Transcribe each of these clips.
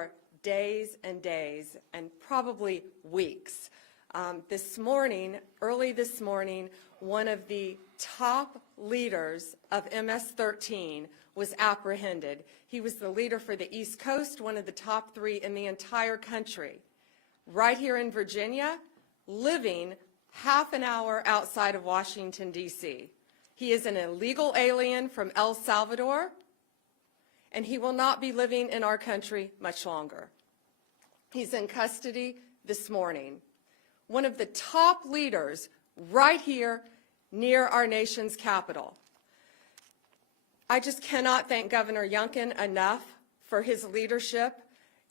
for days and days and probably weeks. Early this morning, one of the top leaders of MS-13 was apprehended. He was the leader for the East Coast, one of the top 3 in the entire country, right here in Virginia, living half an hour outside of Washington, D.C. He is an illegal alien from El Salvador, and he will not be living in our country much longer. He's in custody this morning. One of the top leaders right here near our nation's capital. I just cannot thank Governor Youngkin enough for his leadership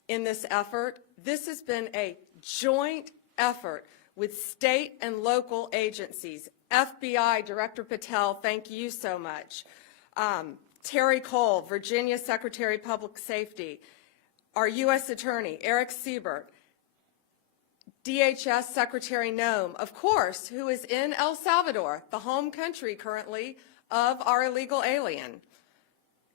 in this effort. This has been a joint effort with state and local agencies. FBI Director Patel, thank you so much. Terry Cole, Virginia Secretary of Public Safety, our U.S. Attorney, Eric Siebert, DHS Secretary Noem, of course, who is in El Salvador, the home country currently of our illegal alien.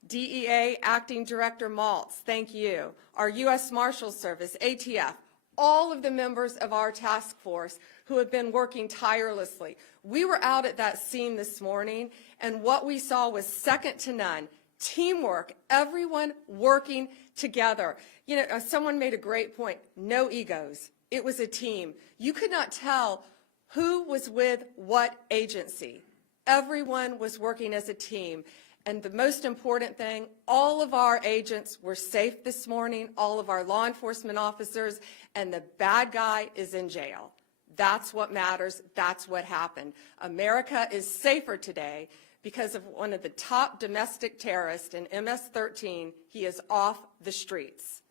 DEA Acting Director Maltz, thank you. Our U.S. Marshals Service, ATF, all of the members of our task force who have been working tirelessly. We were out at that scene this morning, and what we saw was second to none. Teamwork, everyone working together. You know, someone made a great point, no egos. It was a team. You could not tell who was with what agency. Everyone was working as a team. And the most important thing, all of our agents were safe this morning, all of our law enforcement officers, and the bad guy is in jail. That's what matters. That's what happened. America is safer today because of one of the top domestic terrorists in MS-13. He is off the streets.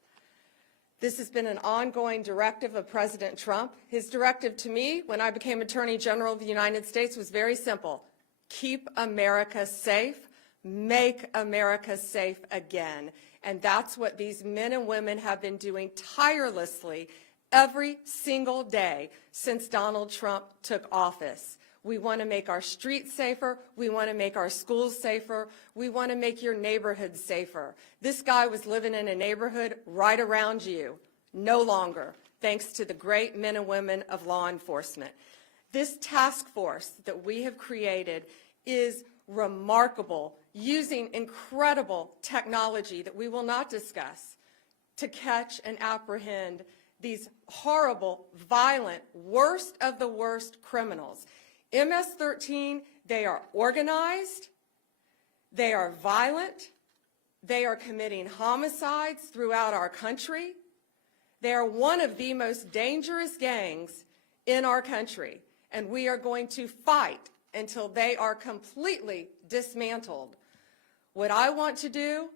This has been an ongoing directive of President Trump. His directive to me when I became Attorney General of the United States was very simple. Keep America safe. Make America safe again. And that's what these men and women have been doing tirelessly every single day since Donald Trump took office. We want to make our streets safer. We want to make our schools safer. We want to make your neighborhood safer. This guy was living in a neighborhood right around you. No longer, thanks to the great men and women of law enforcement. This task force that we have created is remarkable, using incredible technology that we will not discuss to catch and apprehend these horrible, violent, worst of the worst criminals. MS-13, they are organized, they are violent, they are committing homicides throughout our country. They are one of the most dangerous gangs in our country, and we are going to fight until they are completely dismantled. What I want to do,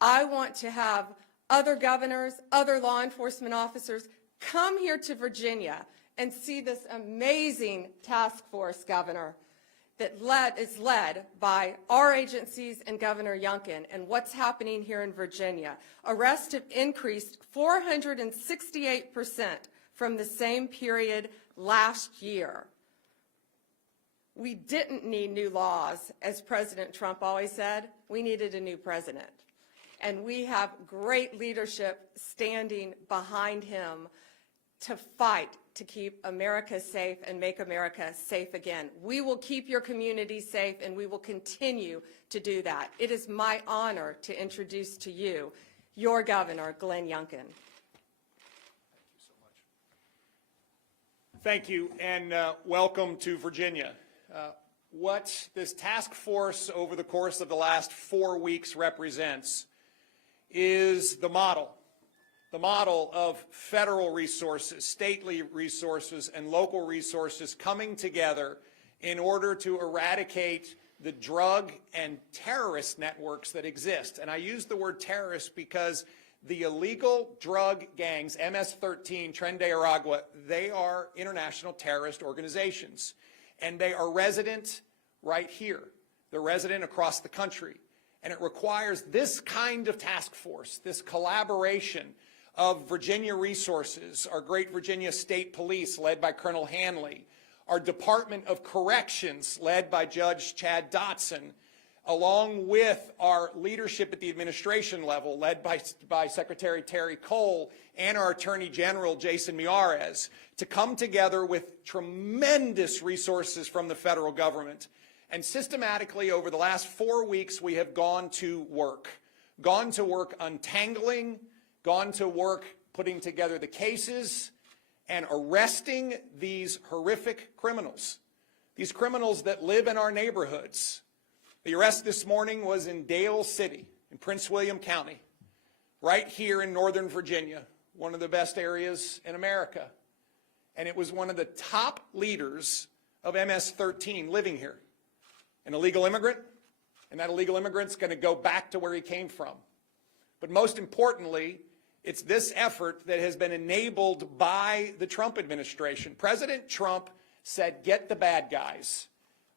I want to have other governors, other law enforcement officers come here to Virginia and see this amazing task force, Governor, that is led by our agencies and Governor Youngkin. And what's happening here in Virginia? Arrests have increased 468% from the same period last year. We didn't need new laws, as President Trump always said. We needed a new president. And we have great leadership standing behind him to fight to keep America safe and make America safe again. We will keep your community safe, and we will continue to do that. It is my honor to introduce to you your Governor, Glenn Youngkin. Thank you, and welcome to Virginia. What this task force over the course of the last 4 weeks represents is the model of federal resources, stately resources, and local resources coming together in order to eradicate the drug and terrorist networks that exist. And I use the word terrorist because the illegal drug gangs, MS-13, Tren de Aragua, they are international terrorist organizations. And they are resident right here. They're resident across the country. And it requires this kind of task force, this collaboration of Virginia resources, our great Virginia State Police led by Colonel Hanley, our Department of Corrections led by Judge Chad Dotson, along with our leadership at the administration level, led by Secretary Terry Cole and our Attorney General, Jason Miyares, to come together with tremendous resources from the federal government. And systematically, over the last 4 weeks, we have gone to work untangling, gone to work putting together the cases, and arresting these horrific criminals, these criminals that live in our neighborhoods. The arrest this morning was in Dale City in Prince William County, right here in Northern Virginia, one of the best areas in America. And it was one of the top leaders of MS-13 living here, an illegal immigrant, and that illegal immigrant's going to go back to where he came from. But most importantly, it's this effort that has been enabled by the Trump administration. President Trump said, "Get the bad guys."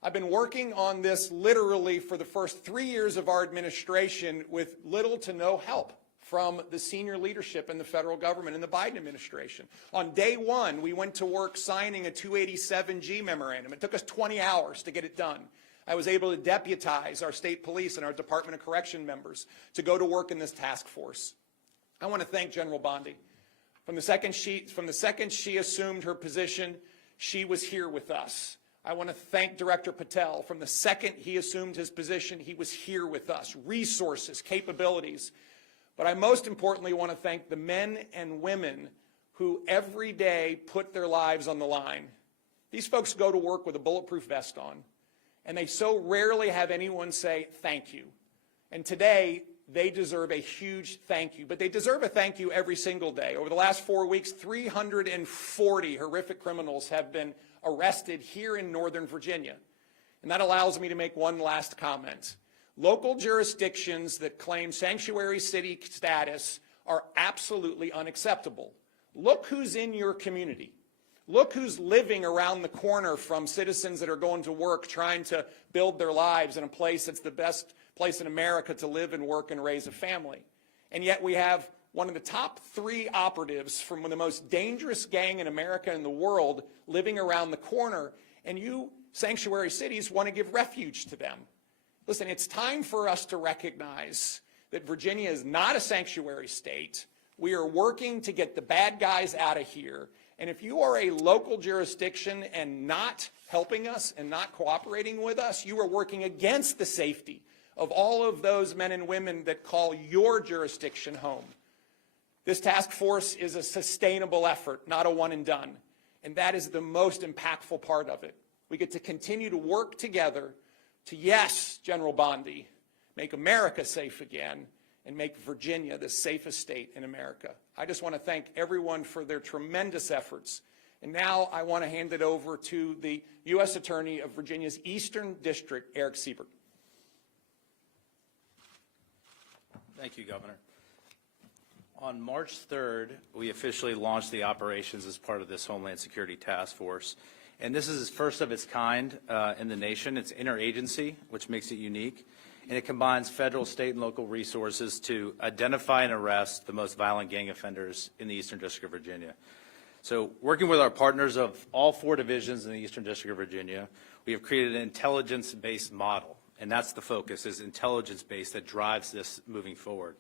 I've been working on this literally for the first 3 years of our administration with little to no help from the senior leadership in the federal government and the Biden administration. On day one, we went to work signing a 287G memorandum. It took us 20 hours to get it done. I was able to deputize our state police and our Department of Correction members to go to work in this task force. I want to thank General Bondi. From the second she assumed her position, she was here with us. I want to thank Director Patel. From the second he assumed his position, he was here with us. Resources, capabilities. But I most importantly want to thank the men and women who every day put their lives on the line. These folks go to work with a bulletproof vest on, and they so rarely have anyone say thank you. And today, they deserve a huge thank you, but they deserve a thank you every single day. Over the last 4 weeks, 340 horrific criminals have been arrested here in Northern Virginia. And that allows me to make one last comment. Local jurisdictions that claim sanctuary city status are absolutely unacceptable. Look who's in your community. Look who's living around the corner from citizens that are going to work trying to build their lives in a place that's the best place in America to live and work and raise a family. And yet we have one of the top 3 operatives from the most dangerous gang in America and the world living around the corner, and you sanctuary cities want to give refuge to them. Listen, it's time for us to recognize that Virginia is not a sanctuary state. We are working to get the bad guys out of here. And if you are a local jurisdiction and not helping us and not cooperating with us, you are working against the safety of all of those men and women that call your jurisdiction home. This task force is a sustainable effort, not a one and done. And that is the most impactful part of it. We get to continue to work together to, yes, General Bondi, make America safe again and make Virginia the safest state in America. I just want to thank everyone for their tremendous efforts. And now I want to hand it over to the U.S. Attorney of Virginia's Eastern District, Eric Siebert. Thank you, Governor. On March 3rd, we officially launched the operations as part of this Homeland Security Task Force. And this is first of its kind in the nation. It's interagency, which makes it unique. And it combines federal, state, and local resources to identify and arrest the most violent gang offenders in the Eastern District of Virginia. So working with our partners of all 4 divisions in the Eastern District of Virginia, we have created an intelligence-based model. And that's the focus, is intelligence-based, that drives this moving forward.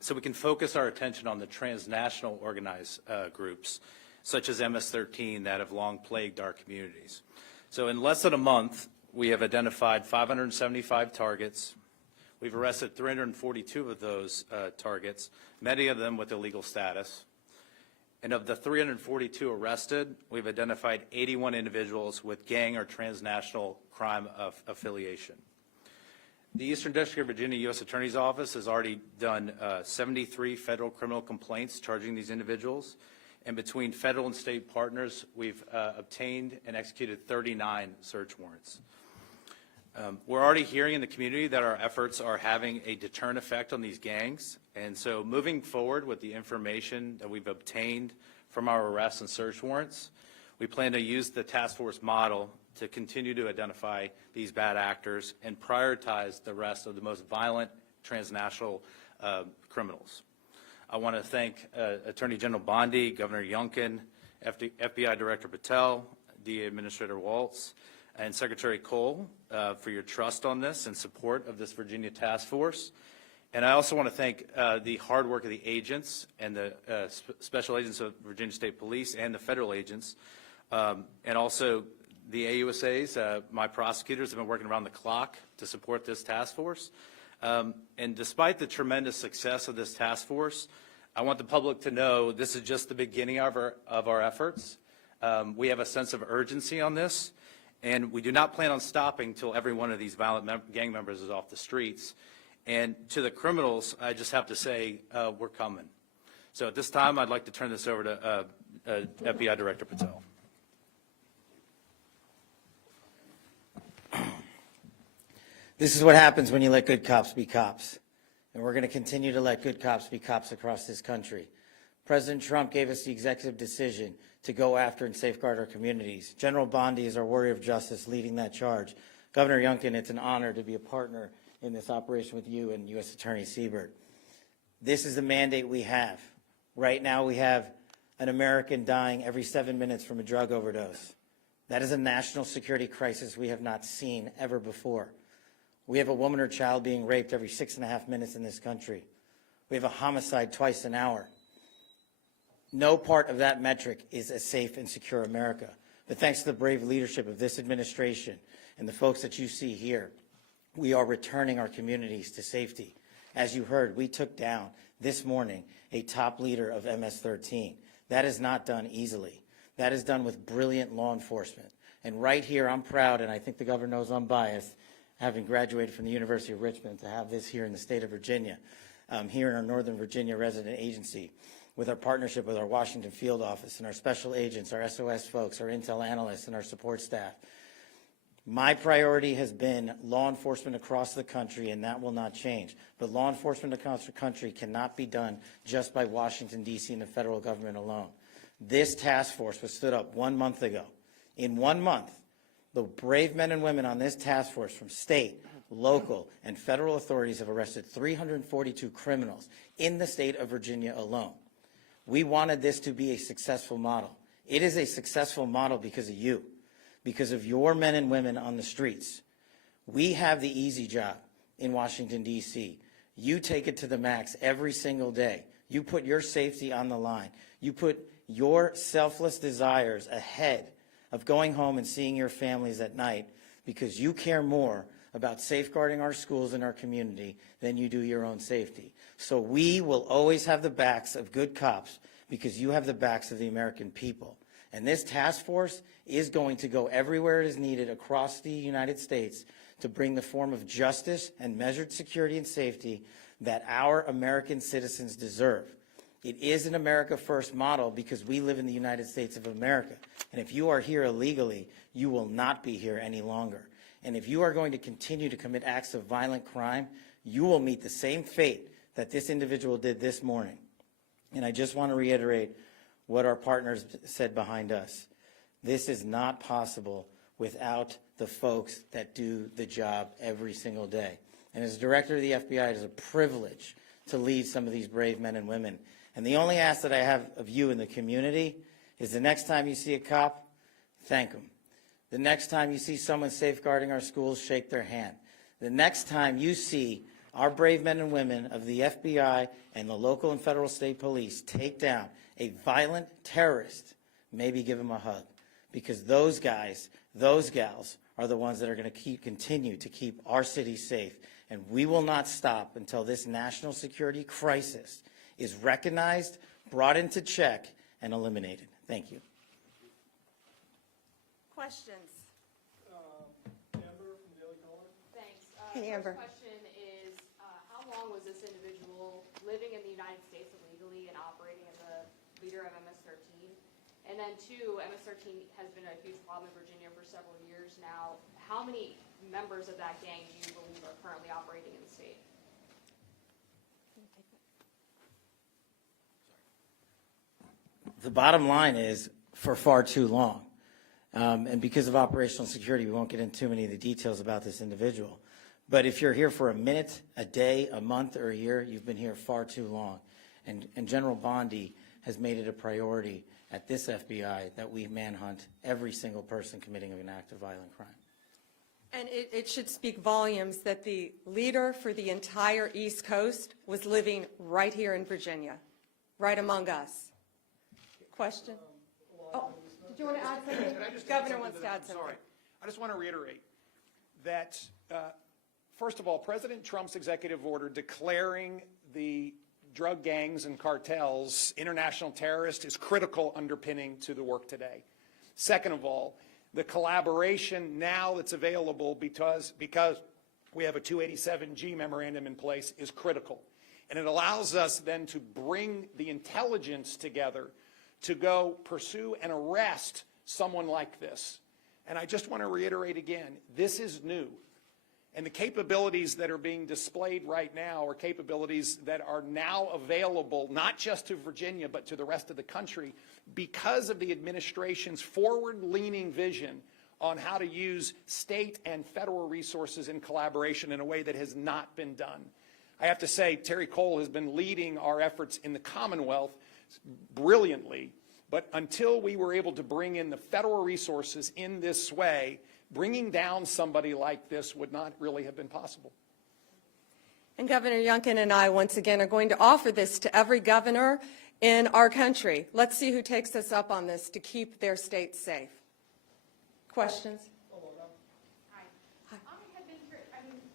So we can focus our attention on the transnational organized groups, such as MS-13, that have long plagued our communities. So in less than a month, we have identified 575 targets. We've arrested 342 of those targets, many of them with illegal status. And of the 342 arrested, we've identified 81 individuals with gang or transnational crime affiliation. The Eastern District of Virginia U.S. Attorney's Office has already done 73 federal criminal complaints charging these individuals. And between federal and state partners, we've obtained and executed 39 search warrants. We're already hearing in the community that our efforts are having a deterrent effect on these gangs. And so moving forward with the information that we've obtained from our arrests and search warrants, we plan to use the task force model to continue to identify these bad actors and prioritize the rest of the most violent transnational criminals. I want to thank Attorney General Bondi, Governor Youngkin, FBI Director Patel, DA Administrator Waltz, and Secretary Cole for your trust on this and support of this Virginia task force. And I also want to thank the hard work of the agents and the special agents of Virginia State Police and the federal agents, and also the AUSAs. My prosecutors have been working around the clock to support this task force. And despite the tremendous success of this task force, I want the public to know this is just the beginning of our efforts. We have a sense of urgency on this, and we do not plan on stopping until every one of these violent gang members is off the streets. And to the criminals, I just have to say, we're coming. So at this time, I'd like to turn this over to FBI Director Patel. This is what happens when you let good cops be cops. And we're going to continue to let good cops be cops across this country. President Trump gave us the executive decision to go after and safeguard our communities. General Bondi is our warrior of justice leading that charge. Governor Youngkin, it's an honor to be a partner in this operation with you and U.S. Attorney Siebert. This is the mandate we have. Right now we have an American dying every 7 minutes from a drug overdose. That is a national security crisis we have not seen ever before. We have a woman or child being raped every 6.5 minutes in this country. We have a homicide twice an hour. No part of that metric is a safe and secure America. But thanks to the brave leadership of this administration and the folks that you see here, we are returning our communities to safety. As you heard, we took down this morning a top leader of MS-13. That is not done easily. That is done with brilliant law enforcement. And right here, I'm proud, and I think the governor knows I'm biased, having graduated from the University of Richmond, to have this here in the state of Virginia, here in our Northern Virginia resident agency, with our partnership with our Washington field office and our special agents, our SOS folks, our intel analysts, and our support staff. My priority has been law enforcement across the country, and that will not change. But law enforcement across the country cannot be done just by Washington, D.C. and the federal government alone. This task force was stood up 1 month ago. In 1 month, the brave men and women on this task force from state, local, and federal authorities have arrested 342 criminals in the state of Virginia alone. We wanted this to be a successful model. It is a successful model because of you. Because of your men and women on the streets. We have the easy job in Washington, D.C. You take it to the max every single day. You put your safety on the line. You put your selfless desires ahead of going home and seeing your families at night because you care more about safeguarding our schools and our community than you do your own safety. So we will always have the backs of good cops because you have the backs of the American people. And this task force is going to go everywhere it is needed across the United States to bring the form of justice and measured security and safety that our American citizens deserve. It is an America First model because we live in the United States of America. And if you are here illegally, you will not be here any longer. And if you are going to continue to commit acts of violent crime, you will meet the same fate that this individual did this morning. And I just want to reiterate what our partners said behind us. This is not possible without the folks that do the job every single day. And as director of the FBI, it is a privilege to lead some of these brave men and women. And the only ask that I have of you in the community is the next time you see a cop, thank them. The next time you see someone safeguarding our schools, shake their hand. The next time you see our brave men and women of the FBI and the local and federal state police take down a violent terrorist, maybe give him a hug. Because those guys, those gals are the ones that are going to continue to keep our city safe. And we will not stop until this national security crisis is recognized, brought into check, and eliminated. Thank you. Questions? Amber from Daily Caller. Thanks. Hey, Amber. First question is, how long was this individual living in the United States illegally and operating as a leader of MS-13? And then two, MS-13 has been a huge problem in Virginia for several years now. How many members of that gang do you believe are currently operating in the state? The bottom line is for far too long. And because of operational security, we won't get into too many of the details about this individual. But if you're here for a minute, a day, a month, or a year, you've been here far too long. And General Bondi has made it a priority at this FBI that we manhunt every single person committing an act of violent crime. And it should speak volumes that the leader for the entire East Coast was living right here in Virginia, right among us. Question? Oh, did you want to add something? Can I just Governor add wants to add something. Sorry. I just want to reiterate that, first of all, President Trump's executive order declaring the drug gangs and cartels international terrorists is critical underpinning to the work today. Second of all, the collaboration now that's available because we have a 287G memorandum in place is critical. And it allows us then to bring the intelligence together to go pursue and arrest someone like this. And I just want to reiterate again, this is new. And the capabilities that are being displayed right now are capabilities that are now available not just to Virginia but to the rest of the country because of the administration's forward-leaning vision on how to use state and federal resources in collaboration in a way that has not been done. I have to say, Terry Cole has been leading our efforts in the Commonwealth brilliantly, but until we were able to bring in the federal resources in this way, bringing down somebody like this would not really have been possible. And Governor Youngkin and I, once again, are going to offer this to every governor in our country. Let's see who takes us up on this to keep their states safe. Questions? Hi.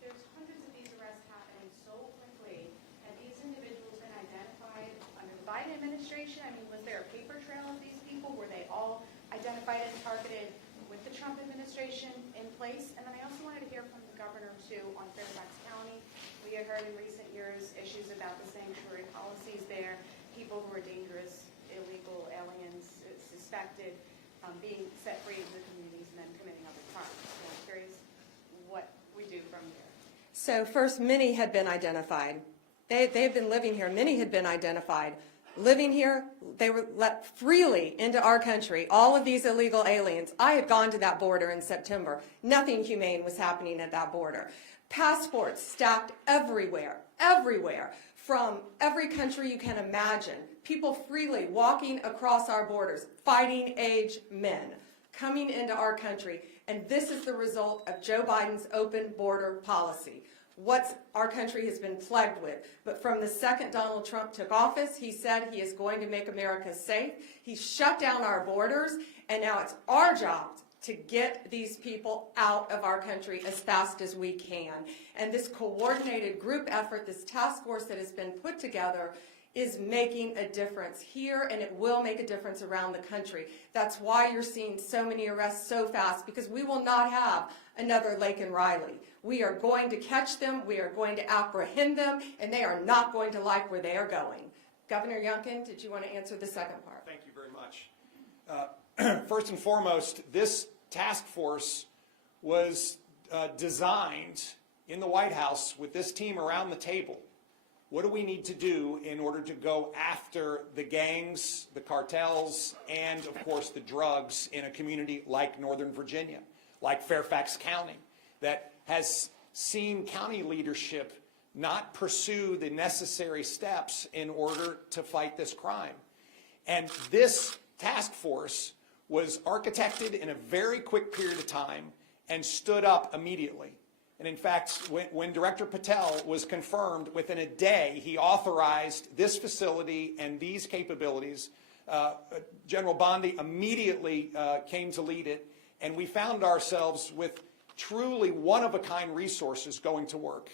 There's hundreds of these arrests happening so quickly. Have these individuals been identified under the Biden administration? Was there a paper trail of these people? Were they all identified and targeted with the Trump administration in place? And then I also wanted to hear from the governor, too, on Fairfax County. We had heard in recent years issues about the sanctuary policies there, people who are dangerous, illegal aliens, suspected, being set free into the communities and then committing other crimes. So I'm curious what we do from here. So first, many had been identified. They've been living here. Many had been identified. Living here, they were let freely into our country, all of these illegal aliens. I had gone to that border in September. Nothing humane was happening at that border. Passports stacked everywhere, everywhere, from every country you can imagine. People freely walking across our borders, fighting age men, coming into our country. And this is the result of Joe Biden's open border policy. What our country has been plagued with. But from the second Donald Trump took office, he said he is going to make America safe. He shut down our borders, and now it's our job to get these people out of our country as fast as we can. And this coordinated group effort, this task force that has been put together, is making a difference here, and it will make a difference around the country. That's why you're seeing so many arrests so fast, because we will not have another Laken Riley. We are going to catch them, we are going to apprehend them, and they are not going to like where they are going. Governor Youngkin, did you want to answer the second part? Thank you very much. First and foremost, this task force was designed in the White House with this team around the table. What do we need to do in order to go after the gangs, the cartels, and, of course, the drugs in a community like Northern Virginia, like Fairfax County, that has seen county leadership not pursue the necessary steps in order to fight this crime? And this task force was architected in a very quick period of time and stood up immediately. And in fact, when Director Patel was confirmed, within a day, he authorized this facility and these capabilities. General Bondi immediately came to lead it, and we found ourselves with truly one-of-a-kind resources going to work.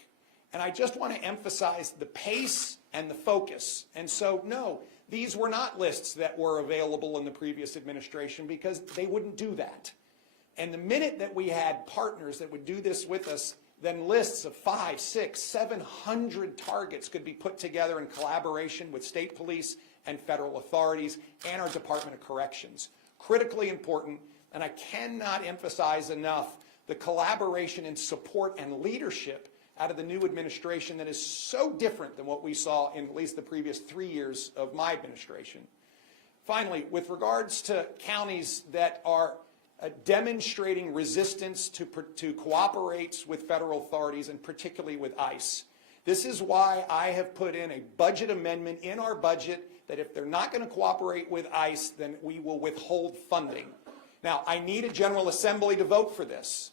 And I just want to emphasize the pace and the focus. And so, no, these were not lists that were available in the previous administration because they wouldn't do that. And the minute that we had partners that would do this with us, then lists of 500, 600, 700 targets could be put together in collaboration with state police and federal authorities and our Department of Corrections. Critically important, and I cannot emphasize enough the collaboration and support and leadership out of the new administration that is so different than what we saw in at least the previous 3 years of my administration. Finally, with regards to counties that are demonstrating resistance to cooperate with federal authorities and particularly with ICE. This is why I have put in a budget amendment in our budget that if they're not going to cooperate with ICE, then we will withhold funding. Now, I need a General Assembly to vote for this.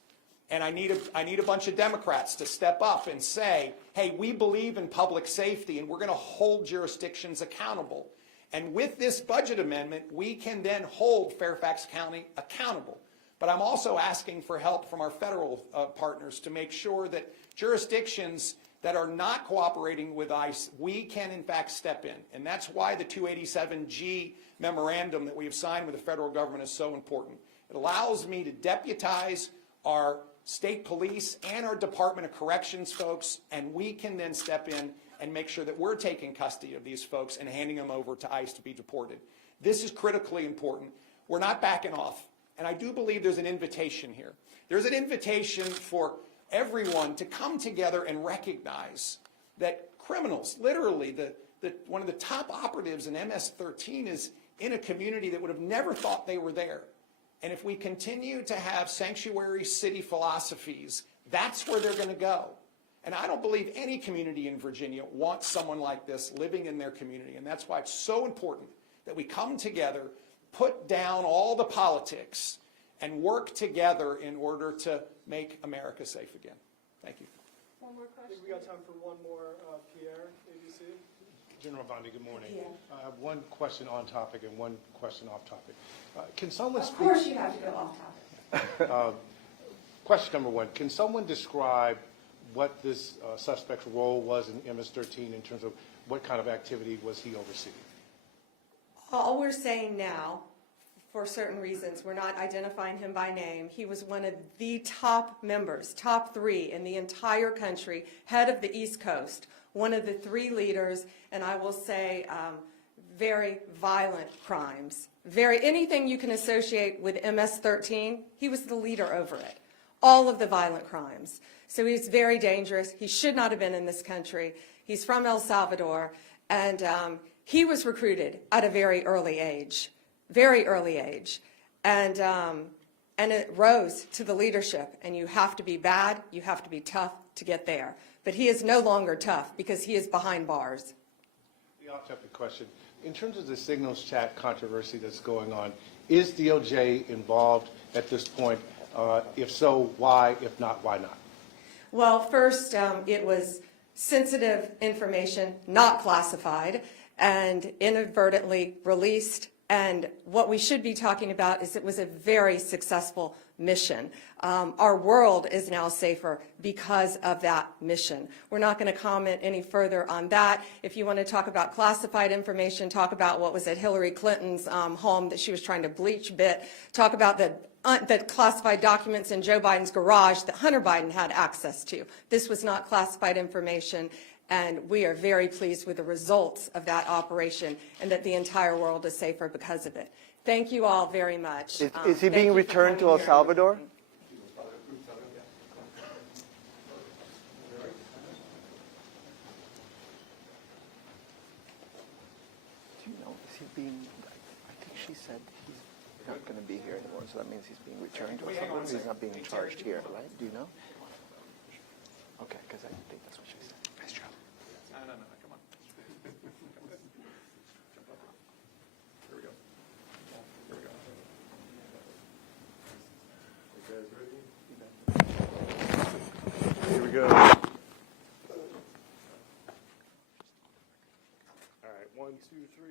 And I need a bunch of Democrats to step up and say, hey, we believe in public safety and we're going to hold jurisdictions accountable. And with this budget amendment, we can then hold Fairfax County accountable. But I'm also asking for help from our federal partners to make sure that jurisdictions that are not cooperating with ICE, we can in fact step in. And that's why the 287G memorandum that we have signed with the federal government is so important. It allows me to deputize our state police and our Department of Corrections folks, and we can then step in and make sure that we're taking custody of these folks and handing them over to ICE to be deported. This is critically important. We're not backing off, and I do believe there's an invitation here. There's an invitation for everyone to come together and recognize that criminals, literally, one of the top operatives in MS-13 is in a community that would have never thought they were there. And if we continue to have sanctuary city philosophies, that's where they're going to go. And I don't believe any community in Virginia wants someone like this living in their community. And that's why it's so important that we come together, put down all the politics, and work together in order to make America safe again. Thank you. One more I question. think we got time for one more. Pierre, ABC. General Bondi, good morning. I have one question on topic and one question off topic. Can someone speak? Of course you have to go off topic. Question number one, can someone describe what this suspect's role was in MS-13 in terms of what kind of activity was he overseeing? All we're saying now, for certain reasons, we're not identifying him by name. He was one of the top members, top 3 in the entire country, head of the East Coast, one of the 3 leaders, and I will say very violent crimes. Anything you can associate with MS-13, he was the leader over it. All of the violent crimes. So he's very dangerous. He should not have been in this country. He's from El Salvador, and he was recruited at a very early age. And it rose to the leadership, and you have to be bad, you have to be tough to get there. But he is no longer tough because he is behind bars. The off-topic question, in terms of the signals chat controversy that's going on, is DOJ involved at this point? If so, why? If not, why not? Well, first, it was sensitive information, not classified, and inadvertently released. And what we should be talking about is it was a very successful mission. Our world is now safer because of that mission. We're not going to comment any further on that. If you want to talk about classified information, talk about what was at Hillary Clinton's home that she was trying to bleach bit. Talk about the classified documents in Joe Biden's garage that Hunter Biden had access to. This was not classified information. And we are very pleased with the results of that operation and that the entire world is safer because of it. Thank you all very much. Is he being returned to El Salvador? Do you know, is he being, I think she said he's not going to be here anymore, so that means he's being returned to El Salvador. He's not being charged here, right? Do you know? Okay, because I think that's what she said. Nice job. No, come on. Here we go. Here we go. All right, 1, 2, 3.